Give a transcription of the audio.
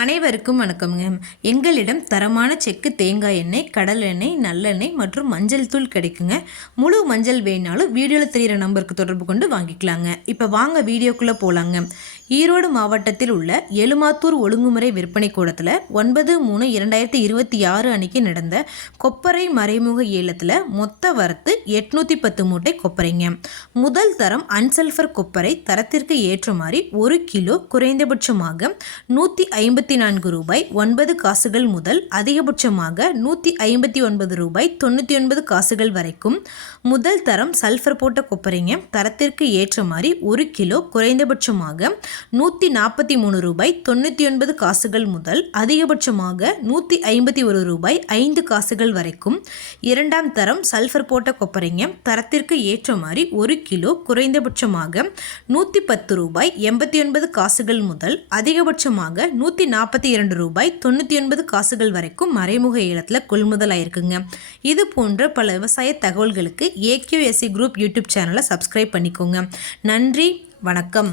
அனைவருக்கும் வணக்கம்ங்க. எங்களிடம் தரமான செக்கு தேங்காய் எண்ணெய், கடல் எண்ணெய், நல்லெண்ணெய் மற்றும் மஞ்சள் தூள் கிடைக்குங்க. முழு மஞ்சள் வேணாலும் வீடியோவில் தெரிகிற நம்பருக்கு தொடர்பு கொண்டு வாங்கிக்கலாங்க. இப்போ வாங்க வீடியோக்குள்ளே போகலாங்க. ஈரோடு மாவட்டத்தில் உள்ள எலுமாத்தூர் ஒழுங்குமுறை விற்பனை கூடத்தில் 9/3/2026 அன்னைக்கு நடந்த கொப்பரை மறைமுக ஏலத்தில் மொத்த வரத்து 810 மூட்டை கொப்பரைங்க. முதல் தரம் அன்சல்ஃபர் கொப்பரை தரத்திற்கு ஏற்ற மாதிரி 1 கிலோ குறைந்தபட்சமாக 154 ரூபாய் 9 காசுகள் முதல் அதிகபட்சமாக 159 ரூபாய் 99 காசுகள் வரைக்கும் முதல் தரம் சல்ஃபர் போட்ட கொப்பரைங்க. தரத்திற்கு ஏற்ற மாதிரி 1 கிலோ குறைந்தபட்சமாக 143 ரூபாய் 99 காசுகள் முதல் அதிகபட்சமாக 151 ரூபாய் 5 காசுகள் வரைக்கும் இரண்டாம் தரம் சல்ஃபர் போட்ட கொப்பரைங்க. தரத்திற்கு ஏற்ற மாதிரி 1 கிலோ குறைந்தபட்சமாக 110 ரூபாய் 89 காசுகள் முதல் அதிகபட்சமாக 142 ரூபாய் 99 காசுகள் வரைக்கும் மறைமுக ஏலத்தில் கொள்முதல் ஆயிருக்குங்க. இது போன்ற பல விவசாய தகவல்களுக்கு AQSC குரூப் யூடியூப் சேனலை சப்ஸ்கிரைப் பண்ணிக்கோங்க. நன்றி, வணக்கம்.